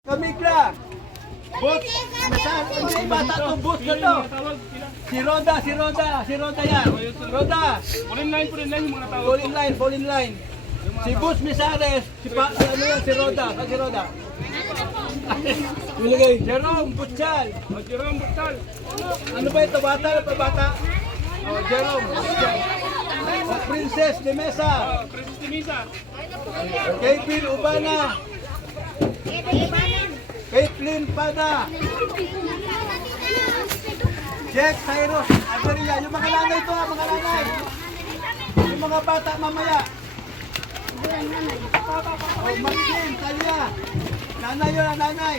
Kamigla! Bot! Nasaan? Hindi, bata to, bot na to! Si Roda yan! Roda! Fall in line yung mga tao. Fall in line! Si Bus Misares, ano yan, si Roda. Saan si Roda? Jerome Butchal! Jerome Buktal. Ano ba ito, bata? Ano pa bata? Jerome Butchal! Princess de Mesa! Princess Timisa. Kevin Ubana! Caitlin Pada! Jack Cyrus Aberia! Yung mga nanay to, mga nanay! Yung mga bata mamaya! Maxine, Talia! Nanay yun, nanay!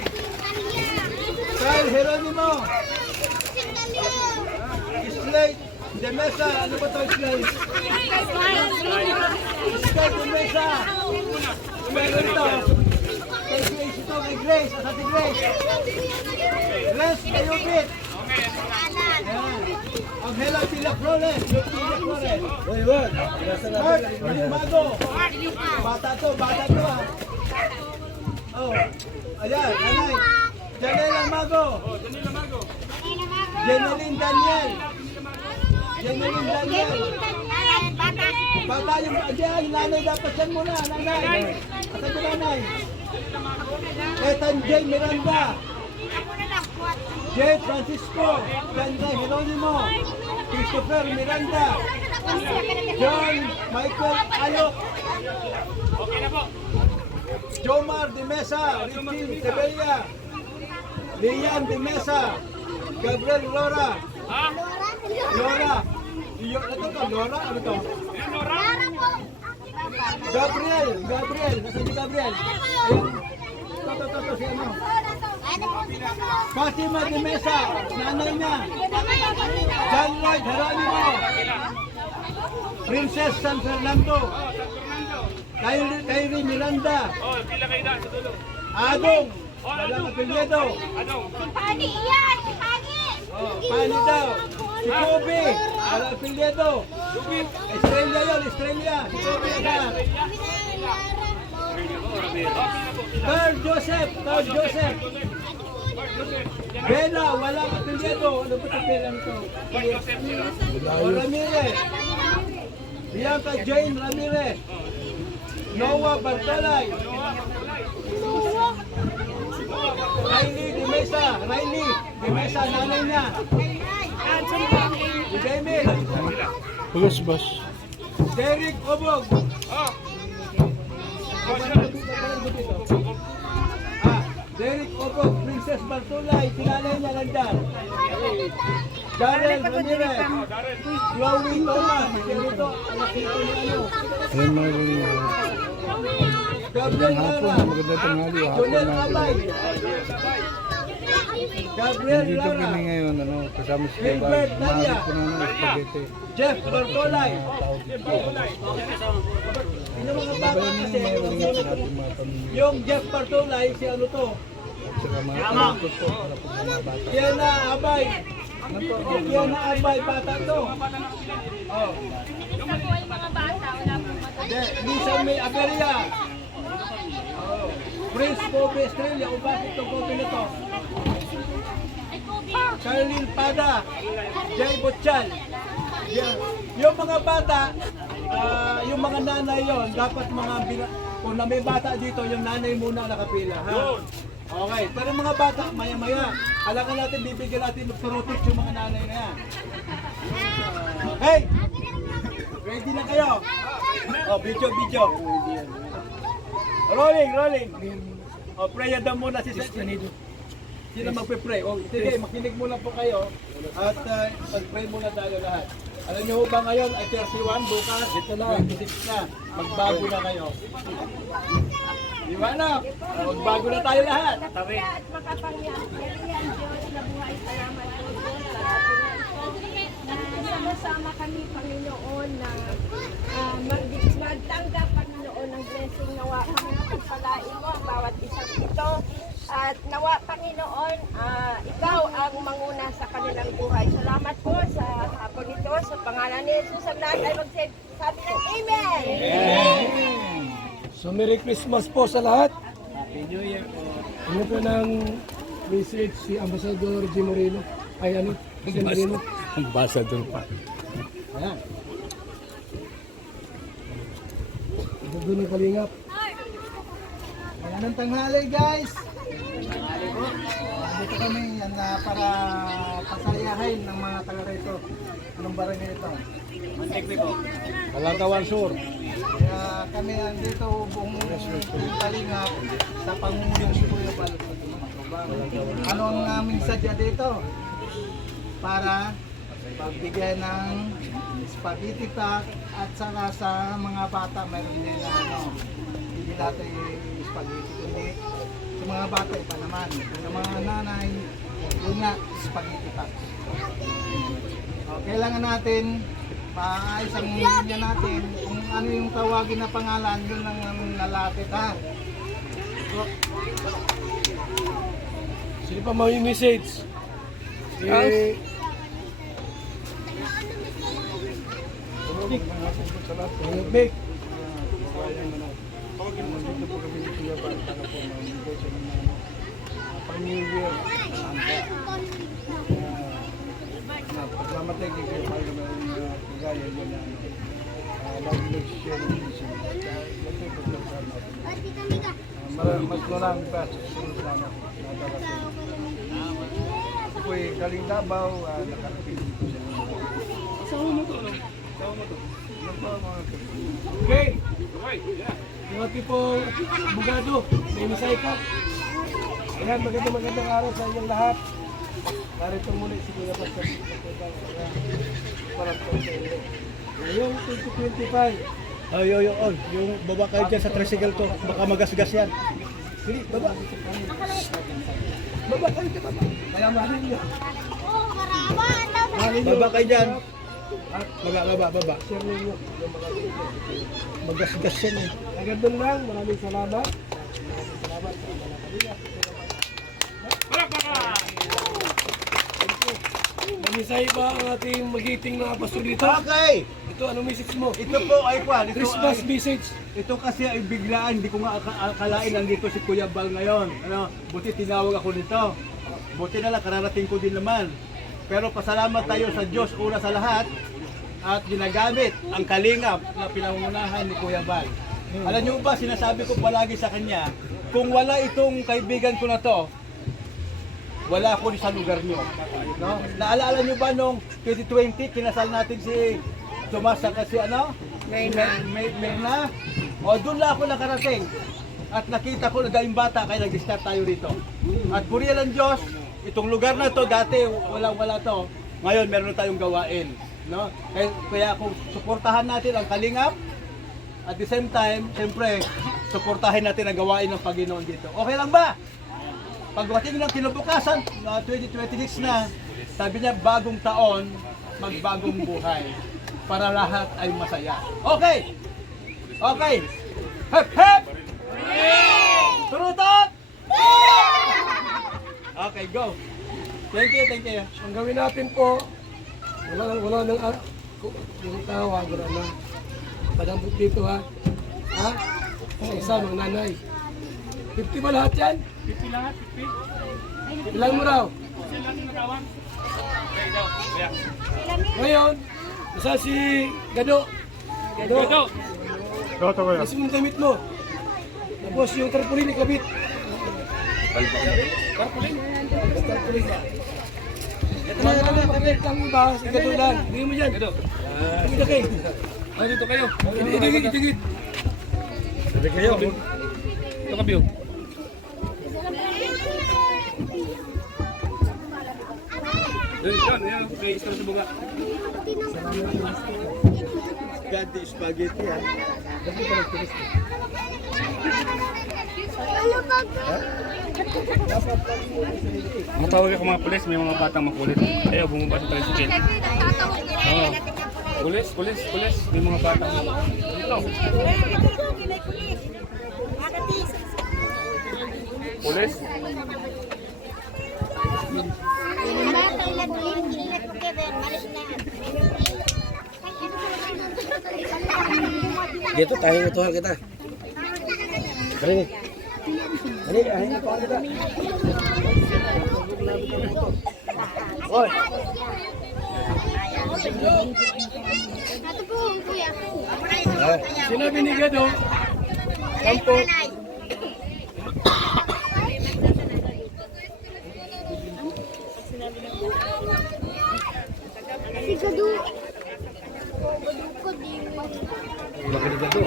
Kyle Geronimo! Slate de Mesa! Ano ba ito, Slate? Slate de Mesa! Meron ito! Kay Grace ito, kay Grace! Asa si Grace? Grace, kayo bit! Angela Tila Flores! Tila Flores! Mark, Mago! Bata to ah! Oh, ayan, nanay! Janela Mago! Jeneline Daniel! Baba yung ayan, nanay dapat yan muna, nanay! Asa si nanay? Ethan J. Miranda! J. Francisco! Sandra Geronimo! Christopher Miranda! John Michael Alok! Okay na po. Jomar de Mesa! Richie Tebella! Lian de Mesa! Gabriel Lora! Ha? Lora! Ano to? Lora? Ano to? Ayan, Nora. Gabriel! Nasaan si Gabriel? Ayan. Ito, si ano? Fatima de Mesa! Nanay niya! John Lloyd Geronimo! Princess San Fernando! Kyrie Miranda! Oh, pila kayo na sa dulo. Adong! Walang apelyedo! Anong? Pani iyan! Pani! Pani daw! Si Kobe! Walang apelyedo! Estrella yun! Estrella! Si Kobe Agar! Carl Joseph! Bella! Walang apelyedo! Ano ba ito Bella nito? Ramirez! Bianca Jane Ramirez! Noah Bartolay! Riley de Mesa, nanay niya. Si Demil. Bos. Derek Obog. Oh. Derek Obog, Princess Bartolay, si nanay niya nandyan. Darrell Ramirez. Chloe Thomas. Ito, anak ito ni ano. Ayan mga ganyan. Gabriel Lara. Maganda tanghali. Jonel Abay. Gabriel Dito Lara. kami ngayon, kasama si Diba. Gilbert Talia. Mahal ko na spaghetti. Jeff Bartolay. Yung mga bata kasi, yung Jeff Bartolay, si ano to? At saka mga pangkot po para po mga bata. Yan na Abay. Yan na Abay, bata to. Oh. Lisa May Aberia. Oh. Prince Kobe Estrella. O bakit itong Kobe na to? Charlene Pada. Jay Butchal. Yan. Yung mga bata, yung mga nanay yon dapat kung na may bata dito, yung nanay muna nakapila. Ha? Okay, pero mga bata, maya-maya, alangan natin, bibigyan natin ng protect yung mga nanay na yan. Okay! Ready na kayo? Oh, video. Rolling. Oh, pray daw muna si Sanido. Sino magpe-pray? Oh, sige, makinig muna po kayo at mag-pray muna tayo lahat. Alam niyo ba ngayon ay 31, bukas, ito na, 26 na, magbago na kayo. Di ba na? Magbago na tayo lahat. At makapangyarihan Diyos na buhay, salamat po Diyos sa ating sama-sama kami Panginoon na magtanggap Panginoon ng blessing nawa kami pagpalain mo ang bawat isang ito at nawa Panginoon ikaw ang manguna sa kanilang buhay. Salamat po sa hapon ito sa pangalan ni Jesus ang lahat ay magsabi ng Amen! So Merry Christmas po sa lahat. Happy New Year po. Ano po ng message si Ambassador Jim Moreno? Ay ano? Jim Moreno. Ambassador pa. Ayan. Ito doon ang kalingap. Ayan ang tanghali guys. Dito kami yan para pasayahin ng mga taga rito. Anong barangay ito? Kalagawan Sur. Kaya kami andito buong Kalingap sa pangunguna ni Kuya Bal. Ano ang aming sadya dito? Para pagbigay ng spaghetti pack at saka sa mga bata mayroon din na hindi natin spaghetti kundi sa mga bata iba naman. Sa mga nanay, yun nga, spaghetti pack. Kailangan natin maayos ang linya natin kung ano yung tawagin na pangalan, yun lang ang nalapit ha. Sino pa may message? Eh, Big. Nandito po kami ni Kuya Bal para po mamigay sa mga pang New Year. Pasalamat tayo kay Kuya Bal na kagaya yun na nag-share ng mission. Ito yung pagkakasama natin. Mas maraming pa sa sunod sana na darating. Ito po yung Galing Davao, nakarating dito sa inyo. Asawa mo to, ano? Asawa mo to. Ano pa mga Okay. Okay, yeah. Yung ating pong abogado, may misay ka. Ayan, magandang araw sa inyong lahat. Narito muli si Kuya Bal sa para po sa inyo. Ngayong 2025, Yung baba kayo dyan sa tricycle to, baka magasgas yan. sige, baba. Baba kayo ka baba. Kaya mahalin nyo. Mahalin nyo. Baba kayo dyan. At Baba. share ninyo yung mga video. Magasgas yan eh. Agad doon lang, maraming salamat. Maraming salamat sa mga kanila. Palakpakan! Mamisay ba ang ating magiting mga pastor dito? Okay! Ito, anong message mo? Ito po ay Juan. Christmas message. Ito kasi ay biglaan, hindi ko nga akalain nandito si Kuya Bal ngayon. Buti tinawag ako nito. Buti na lang, kararating ko din naman. Pero pasalamat tayo sa Diyos una sa lahat at ginagamit ang kalingap na pinangunahan ni Kuya Bal. Alam niyo ba, sinasabi ko palagi sa kanya, kung wala itong kaibigan ko na to, wala ako sa lugar niyo. No? Naalala niyo ba nung 2020, kinasal natin si Tomas sa kasi ano? Merna. O doon lang ako nakarating. At nakita ko na daing bata kaya nag-start tayo rito. At puriya ng Diyos, itong lugar na to dati wala to. Ngayon meron na tayong gawain, no? Kaya kung suportahan natin ang kalingap, at the same time, siyempre, suportahin natin ang gawain ng Panginoon dito. Okay lang ba? Pagdating ng kinabukasan, 2026 na, sabi niya, bagong taon, magbagong buhay. Para lahat ay masaya. Okay! Okay! Hep, hep! Turutot! Okay, go! Thank you. Ang gawin natin po, wala nang yung tawag, wala na. Padambot dito ha. Ha? Ang isa, mga nanay. 50 ba lahat yan? 50 lahat, 50. Ilang mo raw? Kasi lang yung nagawan. Okay, daw. Kaya. Ngayon, isa si Gado. Ito. Kasi mong damit mo. Tapos yung tarpaulin ikabit. Tarpaulin. Tarpaulin ka. Ito na, kapit lang iba. Si Gado lang. Bigyan mo dyan. Ito. Ito kay. Oh, dito kayo. Itigit. Sabi kayo, Ito ka, Biyo. Yan. May isang sa buga. Gati spaghetti ha. Matawag ako mga pulis, may mga batang makulit. Ayaw, bumaba sa tricycle. Oo. Pulis. May mga batang dito. Pulis. Dito tayo ituhal kita. Kering. Oy, Ito po, kuya. sinabi ni Gado, sampo. Si Gadu. Gadu ko din. Laki ni Gado.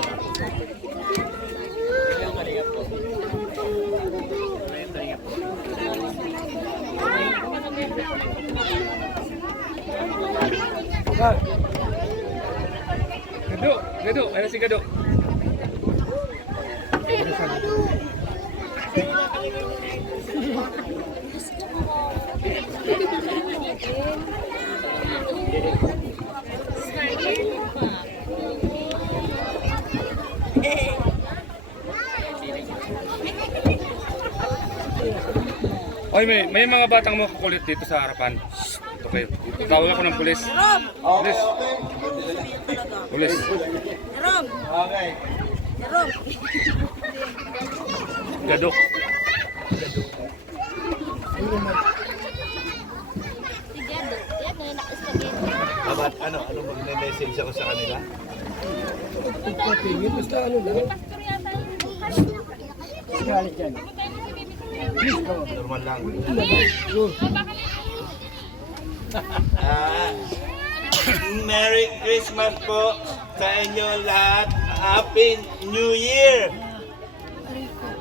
Kan, Gado, Gado, ano si Gado? Oy, may mga batang makukulit dito sa harapan. Ito kayo. Tawag ako ng pulis. Pulis. Pulis. Okay. Gado. Si Gadu. Yan, nakaspageti. Dapat ano magme-message ako sa kanila? pagpatingin, basta ano lang. Galit yan. Normal lang. Merry Christmas po sa inyo lahat. Happy New Year!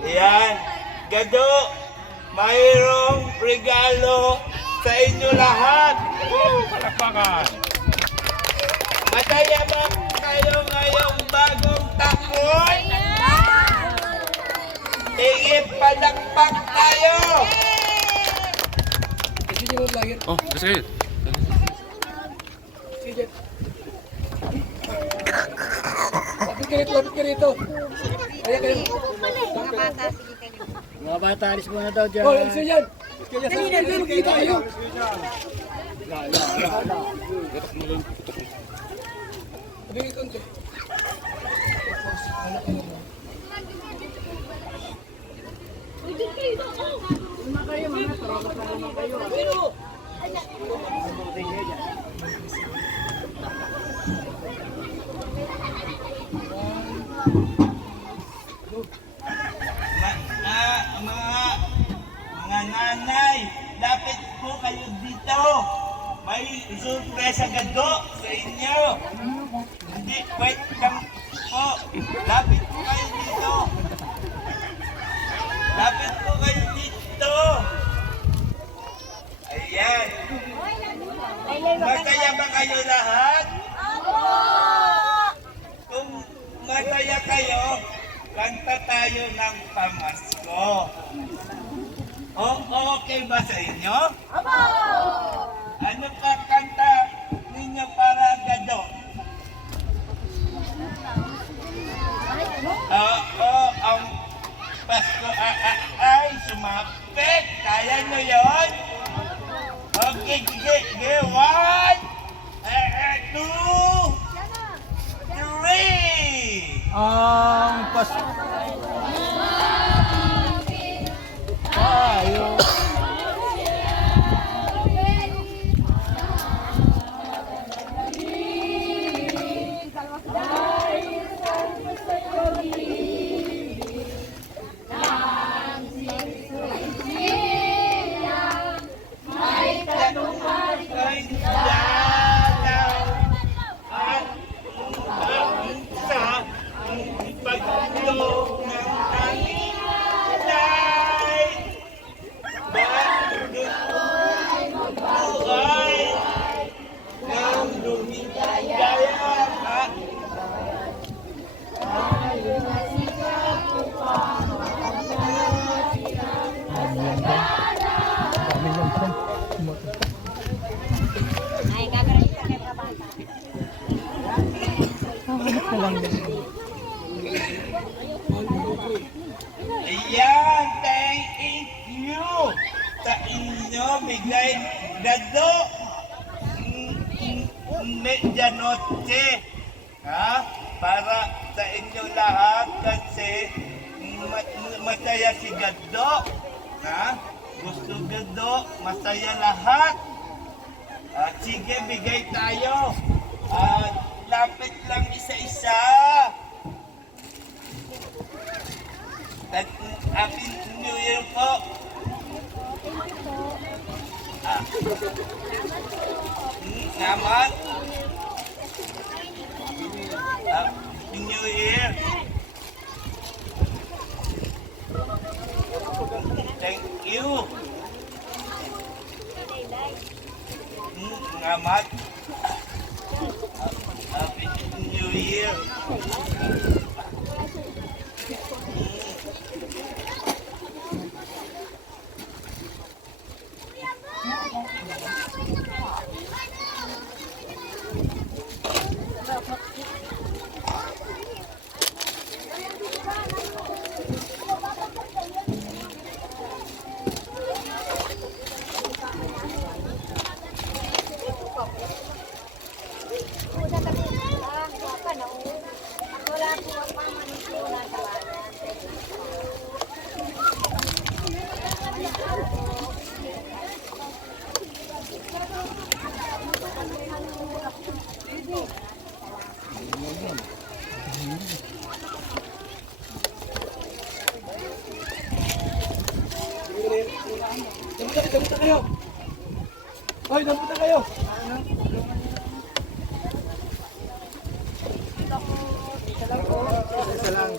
Yan. Gado, mayroong regalo sa inyo lahat. Palakpakan. Masaya ba kayo ngayong bagong taon? Palakpak tayo! Kasi di mo lagi. Oh, kasi kayo. Sige. Lapit ka rito. Kaya kayo. Mga bata, alis muna daw dyan. Oh, isa yan. Kaya sa akin, hindi magkita kayo. Sabi ko konti. Mga nanay, lapit po kayo dito. May surpresa Gado sa inyo. Hindi, wait lang po. Lapit po kayo dito. Lapit po kayo dito. Ayan. Masaya ba kayo lahat? Kung masaya kayo, kanta tayo ng pamasko. Okay ba sa inyo? Opo! Ano ka kanta ninyo para Gado? Ang Pasko ay sumapit. Kaya nyo yun? Okay, sige. 1, 2, 3. Ang Pasko. Tayo. Ay, gagawin ka kay mga bata. Ayan, thank you sa inyo bigay Gado medianoche ha para sa inyo lahat kasi masaya si Gado. Ha? Gusto Gado, masaya lahat. At sige, bigay tayo. At lapit lang isa-isa. At Happy New Year po. Salamat. Happy New Year. Thank you. Salamat. Happy New Year. Damputan kayo! Hoy, damputan kayo! Isa lang.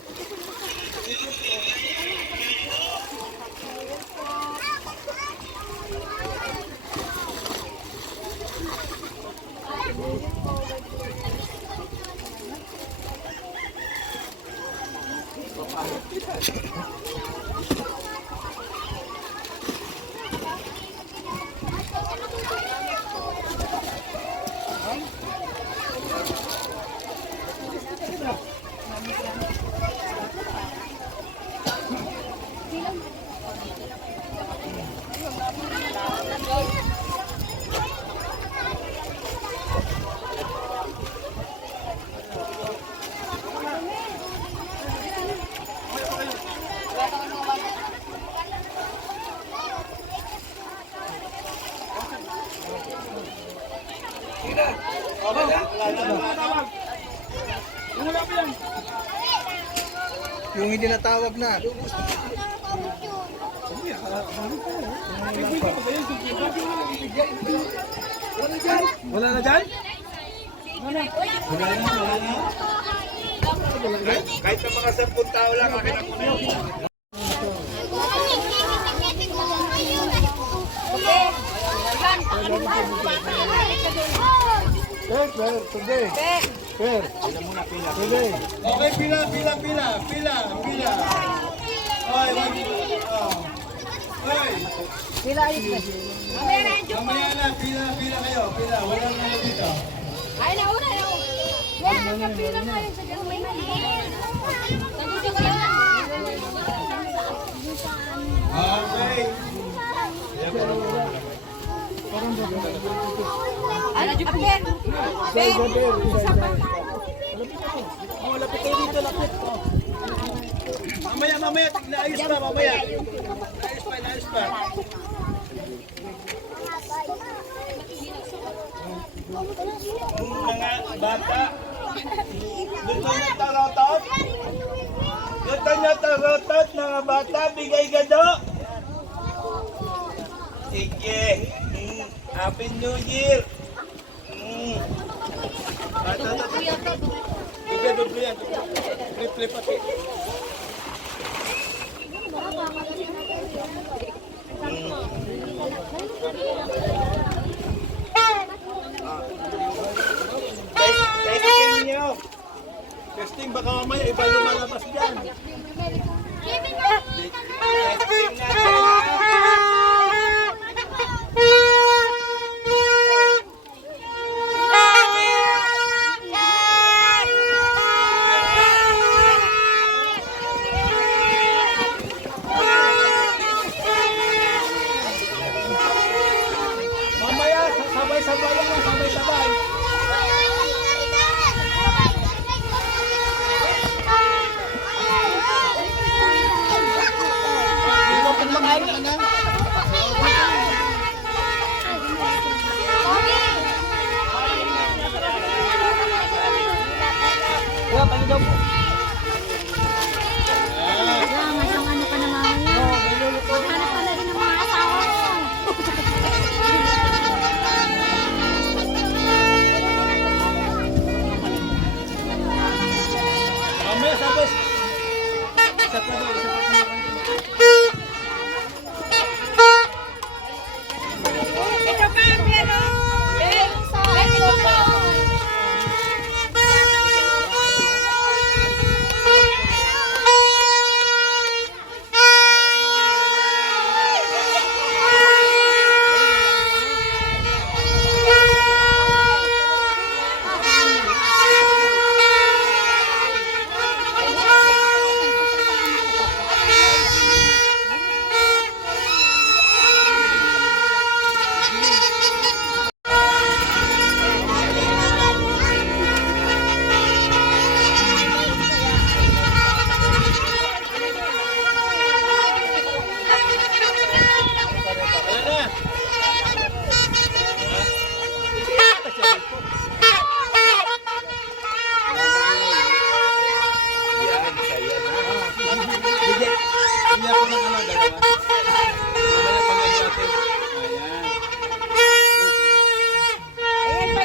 Yung hindi natawag na. Wala na dyan? Kahit na mga 10 tao lang, akin ako na yun. Fair, today. Fair. Today. Okay, pila. Hoy, hoy. Mamaya na, pila kayo. Walang ano dito. Ay, nauna. Yan, kapila nga yun sa gamay na yan. Nandito ka lang. Okay. Ano, Jupier? Ben, isa pa. Lapit kayo dito, lapit. Mamaya, naayos pa, mamaya. Naayos pa. Mga bata, gusto nyo tarotot? Gusto nyo tarotot, mga bata, bigay Gado? Sige. Happy New Year. Doble yan. Triple pati. Testing nyo. Testing, baka mamaya iba lumalabas dyan. Testing natin. Mamaya, sabay-sabay yan, sabay-sabay.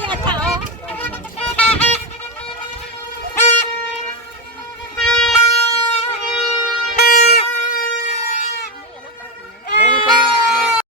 mga tao.